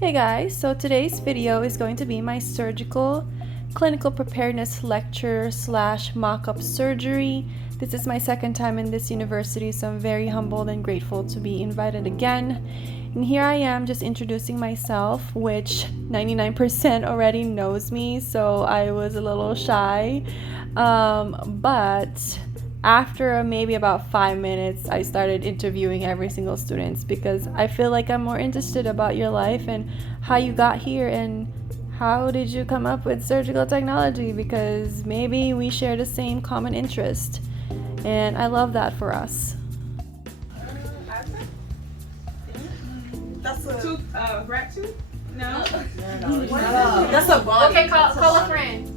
Hey guys, so today's video is going to be my surgical clinical preparedness lecture / mock-up surgery. This is my second time in this university, so I'm very humbled and grateful to be invited again. And here I am just introducing myself, which 99% already knows me, so I was a little shy. But after maybe about 5 minutes, I started interviewing every single student because I feel like I'm more interested about your life and how you got here and how did you come up with surgical technology, because maybe we share the same common interest, and I love that for us. That's a rat tooth? No. That's a body. Okay, call a friend.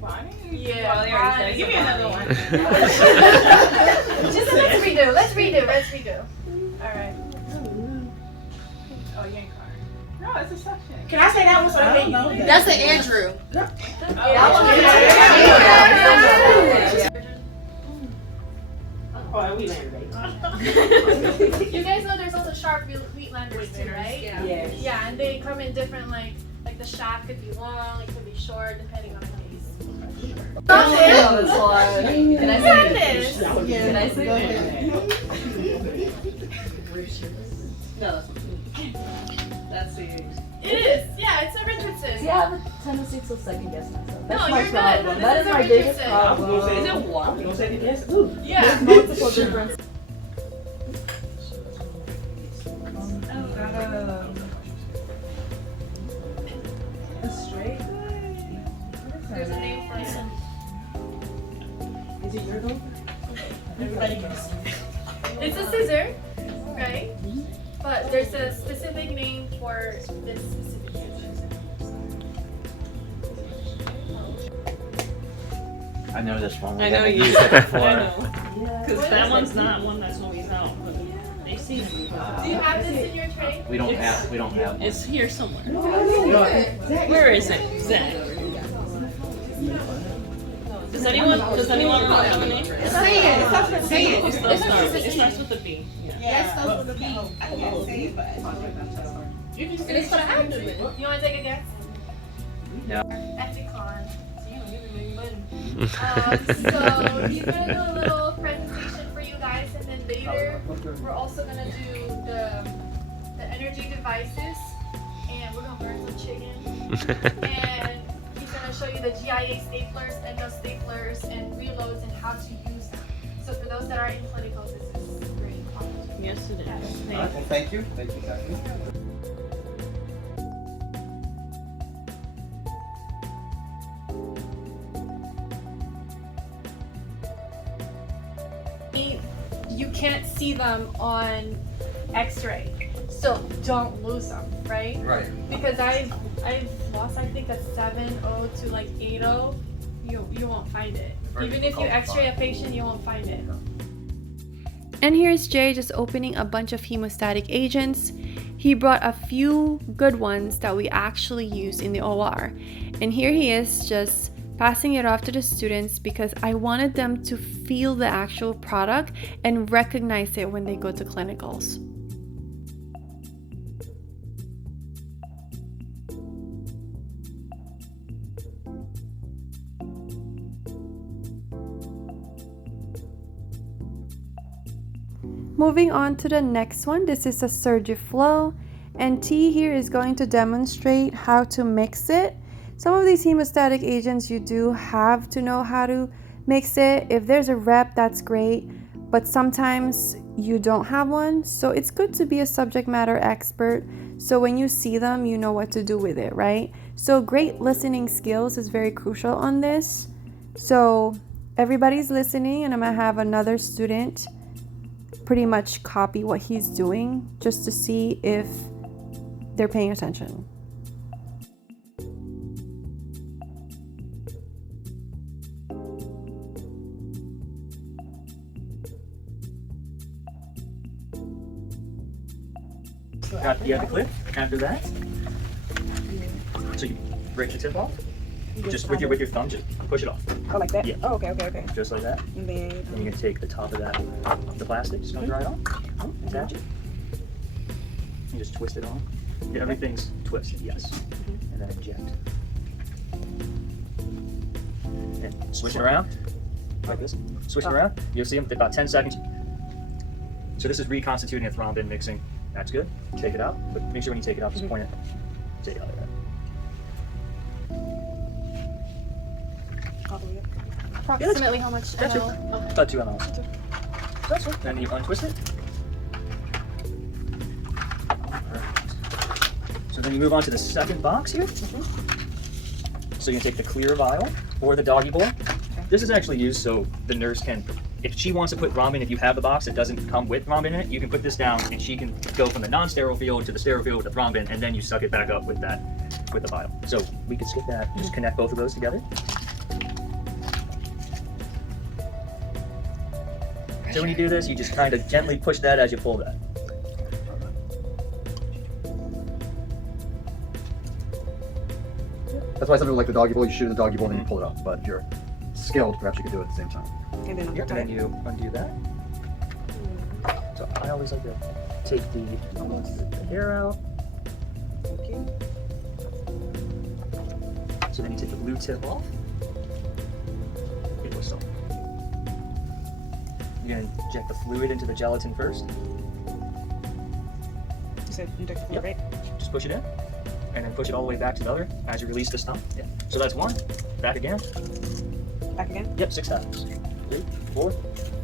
Bonnie? Yeah. Bonnie. Give me another one. Just let's redo. All right. Oh, you ain't crying. No, it's a suction. Can I say that one so I can know? That's the Andrew. Oh, we landed it. You guys know there's also sharp wheat landers too, right? Yes. Yeah, and they come in different, like the shaft could be long, it could be short, depending on the case. Can I say this? Can I say No. That's it. It is. Yeah, it's a Richardson. See, I have a tendency to second guess myself. That's No, my you're good. problem. This That is is a my biggest Richardson. problem. Is it one? You don't say it yes. Yeah. There's multiple different. A straight. There's a name for it. Is it your go? Everybody can see. It's a scissor, right? But there's a specific name for this specific scissor. I know this one. I know you. used it before. I know. Because What that is one's it? not one that's always out. But they see me. Do you have this in your tray? We don't have. We don't have. It's here somewhere. No. Where is it? Zach. Does anyone remember the name? It starts with a B. Yeah. Yes, those with a B. And it's for the abdomen. You want to take a guess? No. Ethicon. So he's gonna do a little presentation for you guys, and then later we're also gonna do the energy devices, and we're gonna burn some chicken. And he's gonna show you the GIA staplers, endo staplers, and reloads, and how to use them. So for those that are in clinical, this is very important. Yes, it is. Well, thank you. Thank you, Kathy. You can't see them on X-ray, so don't lose them, right? Right. Because I've lost, I think, a 7.0 to like 8.0. You won't find it. Even if you X-ray a patient, you won't find it. And here's Jay just opening a bunch of hemostatic agents. He brought a few good ones that we actually use in the OR. And here he is just passing it off to the students because I wanted them to feel the actual product and recognize it when they go to clinicals. Moving on to the next one, this is a SurgiFlow, and T here is going to demonstrate how to mix it. Some of these hemostatic agents you do have to know how to mix it. If there's a rep, that's great, but sometimes you don't have one, so it's good to be a subject matter expert, so when you see them, you know what to do with it, right? So great listening skills is very crucial on this. So everybody's listening, and I'm gonna have another student pretty much copy what he's doing just to see if they're paying attention. Got the ethicon. After that, so you break the tip off. Just with your thumb, just push it off. Oh, like that? Yeah. Oh, okay. Just like that. And then And you can take the top of that, the plastic, just comes right off. Attach it. You just twist it on. Yeah, everything's twisted, yes. And then inject. And switch it around, like this. Switch it around. You'll see them in about 10 seconds. So this is reconstituting a thrombin mixing. That's good. Take it out, but make sure when you take it out, just point it. Take it out like that. Approximately how much? That's it. Okay. About 2 mLs. That's it. Then you untwist it. So then you move on to the second box here. So you can take the clear vial or the doggy bowl. This is actually used so the nurse can, if she wants to put thrombin, if you have the box that doesn't come with thrombin in it, you can put this down and she can go from the non-sterile field to the sterile field with the thrombin, and then you suck it back up with that, with the vial. So we can skip that, just connect both of those together. So when you do this, you just kind of gently push that as you pull that. That's why some people like the doggy bowl. You shoot in the doggy bowl and then you pull it out. But if you're skilled, perhaps you could do it at the same time. Yep, and then you undo that. So I always like to take the hair out. So then you take the blue tip off. It was so. You're gonna inject the fluid into the gelatin first. You said inject the fluid, right? Just push it in, and then push it all the way back to the other as you release the stump. Yeah. So that's 1. Back again. Back again? Yep, 6 times. 3, 4,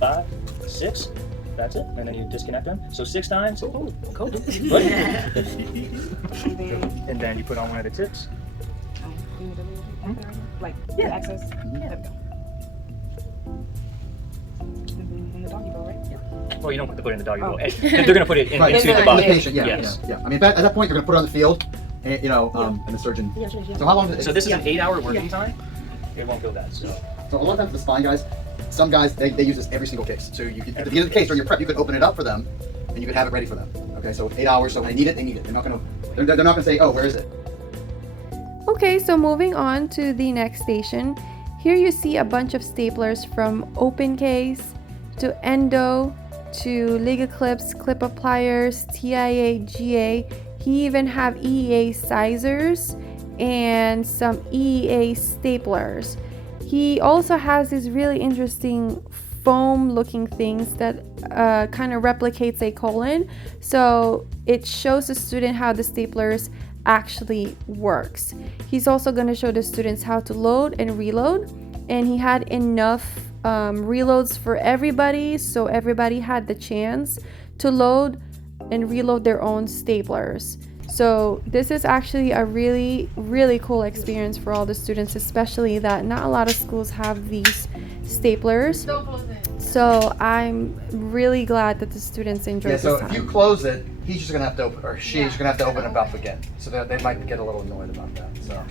5, 6. That's it. And then you disconnect them. So 6 times. Oh, cool. Buddy. And then you put on one of the tips. Like Yeah. access. There we go. In the doggy bowl, right? Well, you don't put in the doggy bowl. Oh. They're going to put it Right. into the The box. patient, yeah, Yes. yeah. I mean, at that point, you're gonna put it on the field, and and the surgeon. So how long? So this is an 8-hour working time. It won't go bad. So So a lot of times the spine guys, some guys they use this every single case. So you could, at the end of the case or your prep, you could open it up for them, and you could have it ready for them. Okay, so 8 hours. So when they need it, they need it. They're not gonna say, oh, where is it? Okay, so moving on to the next station. Here you see a bunch of staplers from open case to endo to ligaclips, clip appliers, TIA, GA. He even have EEA sizers and some EEA staplers. He also has these really interesting foam looking things that kind of replicates a colon. So it shows the student how the staplers actually works. He's also going to show the students how to load and reload, and he had enough reloads for everybody, so everybody had the chance to load and reload their own staplers. So this is actually a really, really cool experience for all the students, especially that not a lot of schools have these staplers. Don't close it. So I'm really glad that the students enjoyed Yeah. this So time. if you close it, he's just gonna have to open, or she's gonna have to open it up again. So they might get a little annoyed about that. So.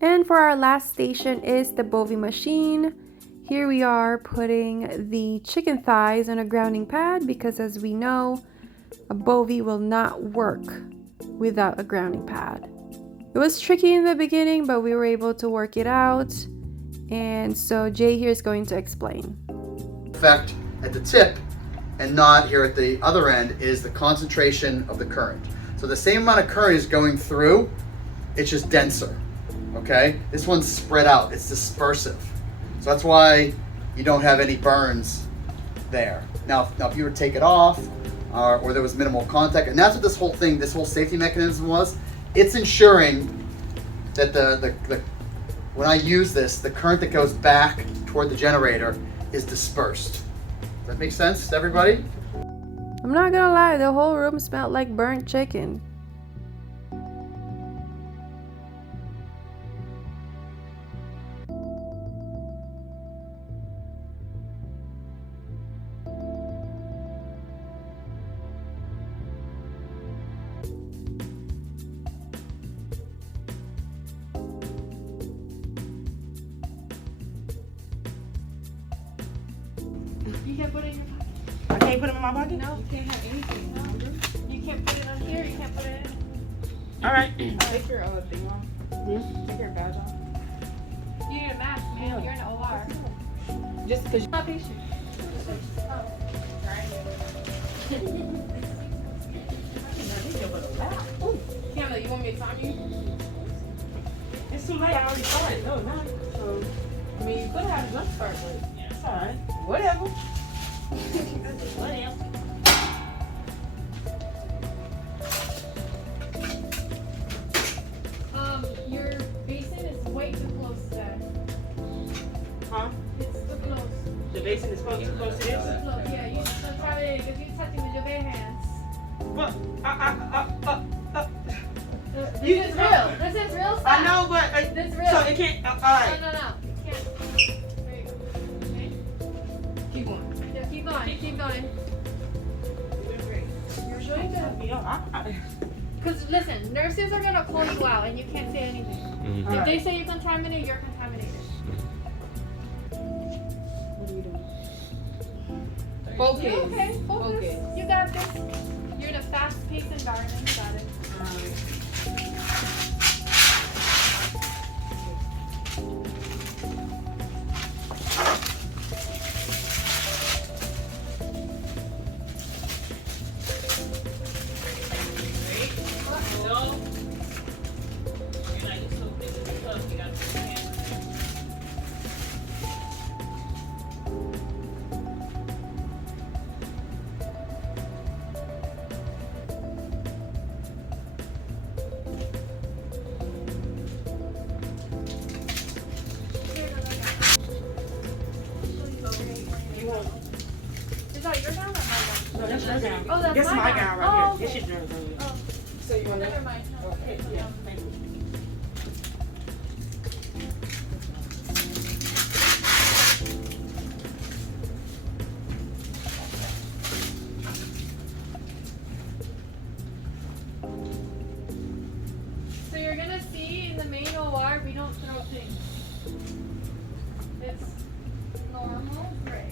And for our last station is the bovie machine. Here we are putting the chicken thighs on a grounding pad because, as we know, a bovie will not work without a grounding pad. It was tricky in the beginning, but we were able to work it out. And so Jay here is going to explain. Effect at the tip and not here at the other end is the concentration of the current. So the same amount of current is going through, it's just denser. Okay, this one's spread out, it's dispersive. So that's why you don't have any burns there. Now if you were to take it off, or there was minimal contact, and that's what this whole thing, this whole safety mechanism was, it's ensuring that the when I use this, the current that goes back toward the generator is dispersed. Does that make sense to everybody? I'm not gonna lie, the whole room smelled like burnt chicken. You can't put it in your pocket. I can't put them in my pocket? No, you can't have anything. No. You can't put it on here. You can't put it in. All right. Take your thing off. Take your badge off. You need a mask, man. You're in OR. Just because Not patient. Canada, you want me to time you? it's too late. I already started. No, not. So, I mean, you could have a jump start, but it's all right. Whatever. Whatever. Your basin is way too close to that. Huh? It's too close. The basin is close to Too close. Yeah, you just try it if you touch it with your bare hands. But, This is real. This is real stuff. I know, but This is real. so it can't. All right. No. You can't. There you go. Okay. Keep going. Yeah, keep going. Keep going. You're doing good. Because listen, nurses are gonna call you out and you can't say anything. If they say you're contaminated, you're contaminated. What are you doing? Focus. Focus. Okay, focus. Focus. You got this. You're in a fast-paced environment. You got it. No. You're not just so big as a cup. You gotta put your hands in there. Is that your gown or my gown? No, that's your gown. Oh, that's That's my my gown. gown Oh, right here. okay. This your gown. Oh, So you want never to? mind. No, Okay. Yeah. Thank you. So you're gonna see in the main OR, we don't throw things. It's normal gray.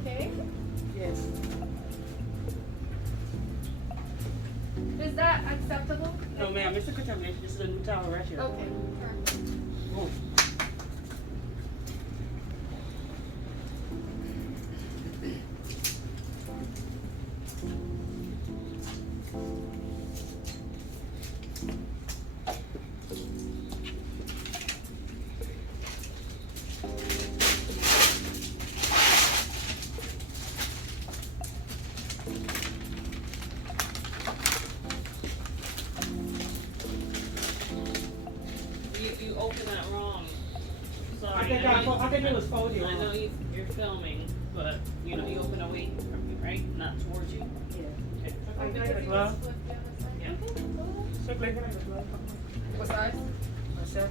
Okay? Yes. Is that acceptable? No, ma'am. It's a contamination. This is a new towel right here. Okay. Sure. Boom. You open that wrong. Sorry. I think it was folded I know wrong. you're filming, but you know you open away from you, right? Not towards you. Yeah. Okay. Oh, Okay, because as you well. just flipped the other side. Yeah. Okay, go ahead. So click on it as well. What size? 7.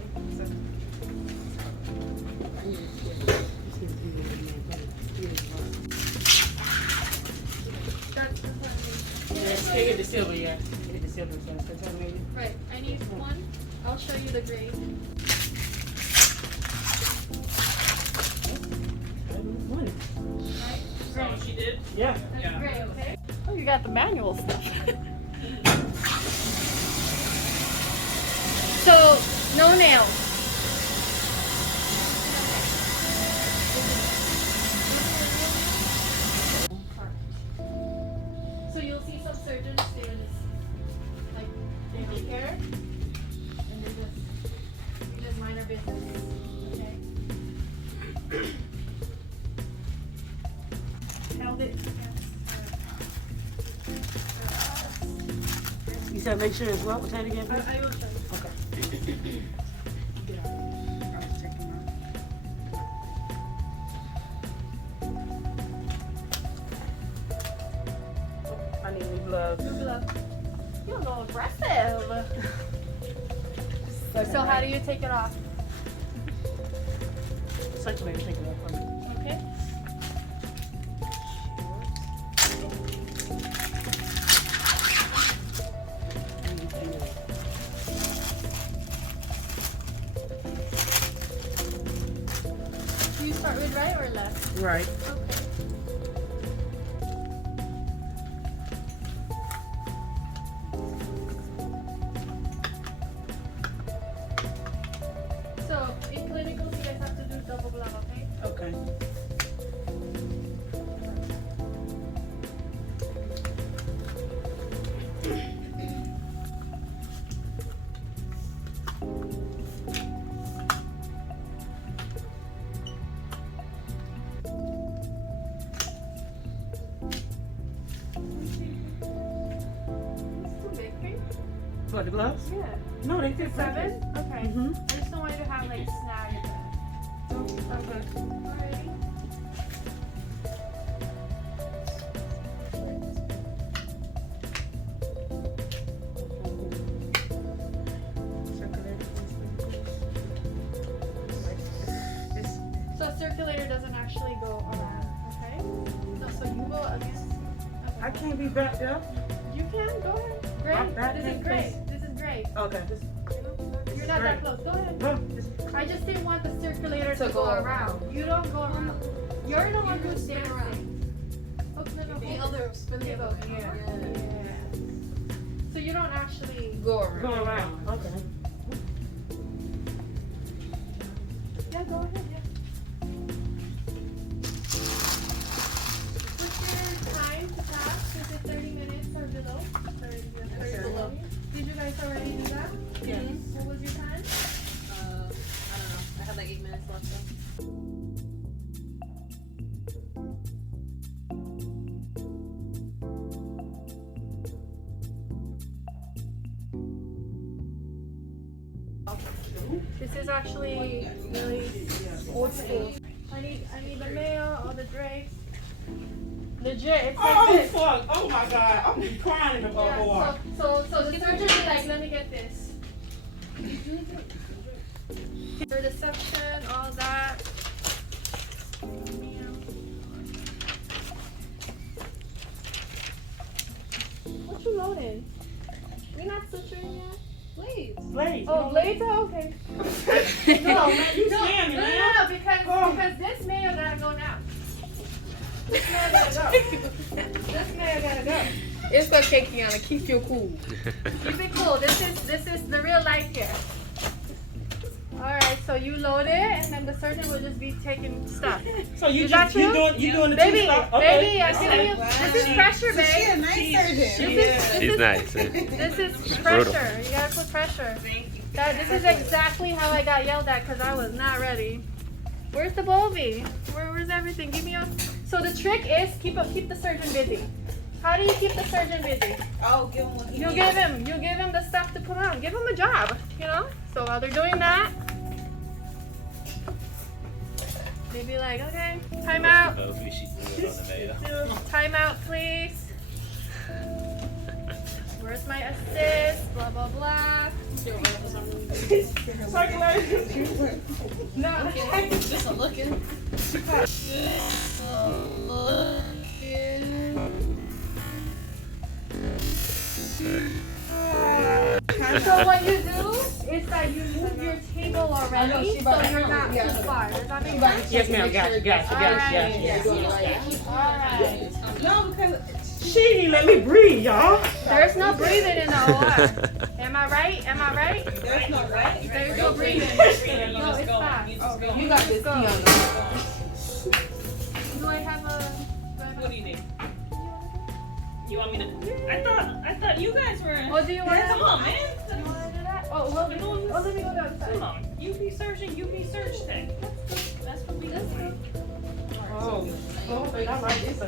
That's the one. Yes, they get the silver, yeah. They get the silver, so it's contaminated. Right, I need one. I'll show you the grade. One. Right? So Great. she did. Yeah. That's Yeah. great, okay? Oh, you got the manual stuff. So, no nails. So you'll see some surgeons, they will just, like, they take care, and they just mind their business, okay? Held it. You said make sure it's what? What's that again, please? I will show you. Okay. Get out. I was checking out. I need new gloves. New glove. You're a little aggressive. So how do you take it off? Circulator, take it off for me. Okay. Do you start with right or left? Right. Okay. glove, okay? Okay. It's too big for you? What, the gloves? Yeah. No, they fit 7? Okay. Mm-hmm. I just don't want you to have like snag in there. Okay. Alrighty. So circulator doesn't actually go around, okay? No, so you go against. Okay. I can't be backed up. You can, go ahead. I'm back Great. This in is great. This is great. Okay. You're not that close. Go ahead. No, I just didn't want the circulator To to go go around. You don't go around. You're the one who's dancing. Oh, no, The other spin the other way. Yeah. So you don't actually. Go around. go around. Okay. Yeah, go ahead. Yeah. What's your time to pass? Is it 30 minutes or below? 30 below. Did you guys already do that? Yes. What was your time? I don't know. I have like 8 minutes left though. This is actually really old school. I need the mail, all the drapes. Legit, it's like Oh, this. fuck. Oh, my God. I'm gonna be crying in the bar. So the surgeon be like, let me get this. For the suction, all that. What you loading? We're not suturing yet? Blades. Blades. Oh, blades? Oh, okay. No, man, you scared me, man. No, because this mayo gotta go now. This mayo gotta go. This mayo gotta go. It's okay, Kiana. Keep you cool. Keep it cool. This is the real life here. Alright, so you load it and then the surgeon will just be taking stuff. So you Is that just, you true? doing the Baby, two stuff? Okay. baby, I'm giving you this is pressure, babe. She's nice. This is pressure. You gotta put pressure. This is exactly how I got yelled at because I was not ready. Where's the bovie? Where's everything? Give me a. So the trick is keep the surgeon busy. How do you keep the surgeon busy? I'll give him what he You give him the stuff to put on. Give him a job, you know? So while they're doing that, they be like, okay, time out. Time out, please. Where's my assist? Blah, blah, blah. No, Just a looking. so what you do is that you move your table already so you're not too far. Does that make sense? Yes, ma'am. Got you. Alright. No, because she didn't let me breathe, y'all. There's no breathing in the OR. Am I right? Am I right? That's not right. There's no breathing. No, it's fast. You got this key on Do I have a... What do you need? You want me to? I thought you guys were. Oh, do you want to... Come on, man. You want to do that? Oh, well, let me go down the Come side. on. You be surgeon. You be surge tech. That's what we do. Oh, I don't think I like this.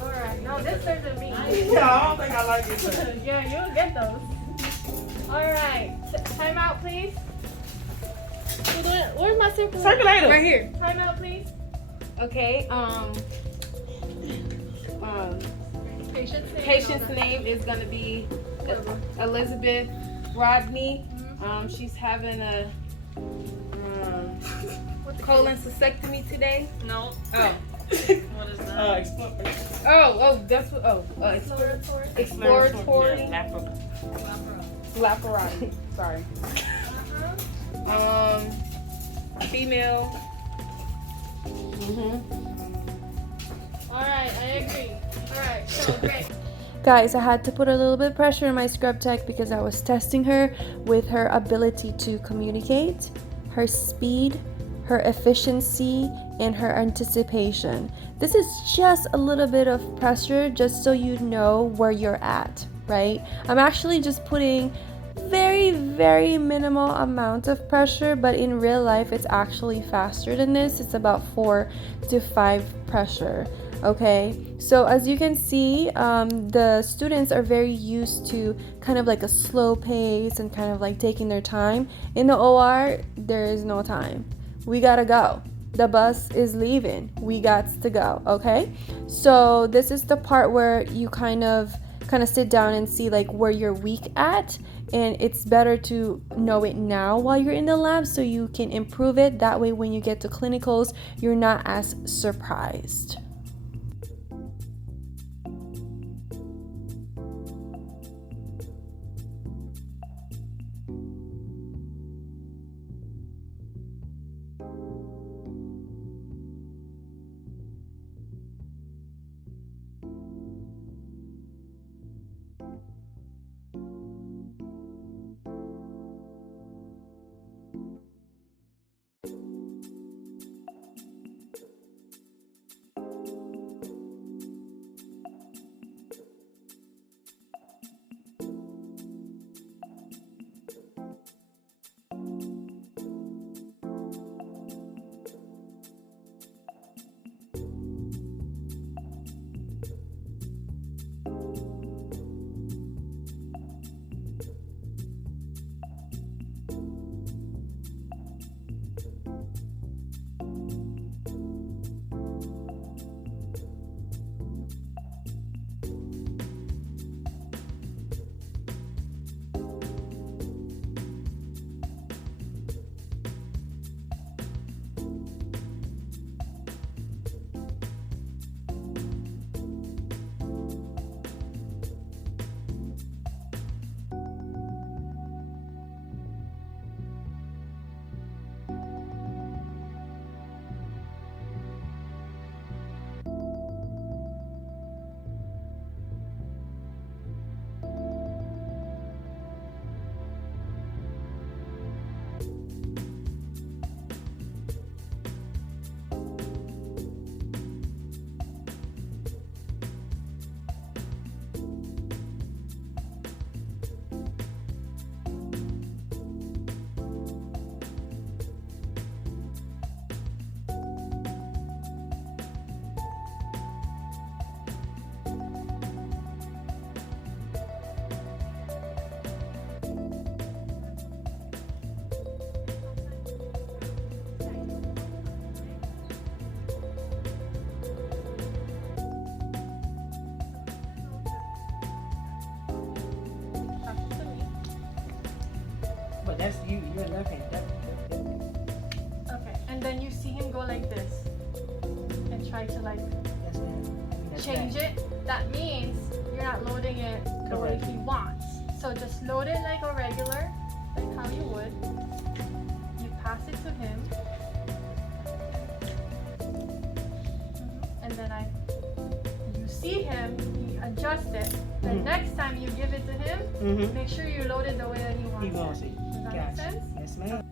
Alright, no, this surgeon me. Yeah, I don't think I like this. Yeah, you'll get those. Alright, time out, please. Where's my circulator? Circulator. Right here. Time out, please. Okay. Patient's name is gonna be Elizabeth Rodney. She's having a colon cystectomy today. No. Oh. What is that? That's what. Exploratory laparoscopy. Sorry. Female. Alright, I agree. Alright, so great. Guys, I had to put a little bit of pressure on my scrub tech because I was testing her with her ability to communicate, her speed, her efficiency, and her anticipation. This is just a little bit of pressure just so you know where you're at, right? I'm actually just putting very minimal amount of pressure, but in real life it's actually faster than this. It's about 4 to 5 pressure. Okay, so as you can see, the students are very used to kind of like a slow pace and kind of like taking their time. In the OR, there is no time. We gotta go. The bus is leaving. We got to go. Okay, so this is the part where you kind of sit down and see like where you're weak at, and it's better to know it now while you're in the lab so you can improve it. That way when you get to clinicals, you're not as surprised. But that's you. You're in left hand. Okay, and then you see him go like this and try to like Yes, ma'am. That's change that. it. That means you're not loading it the way Correct. he wants. So just load it like a regular, like how you would. You pass it to him. And then you see him, he adjusts it. The Mhm. next time you give it to him, Mm-hmm. make sure you load it the way that he wants He wants it. it. Does that Gotcha. make sense? Yes, ma'am.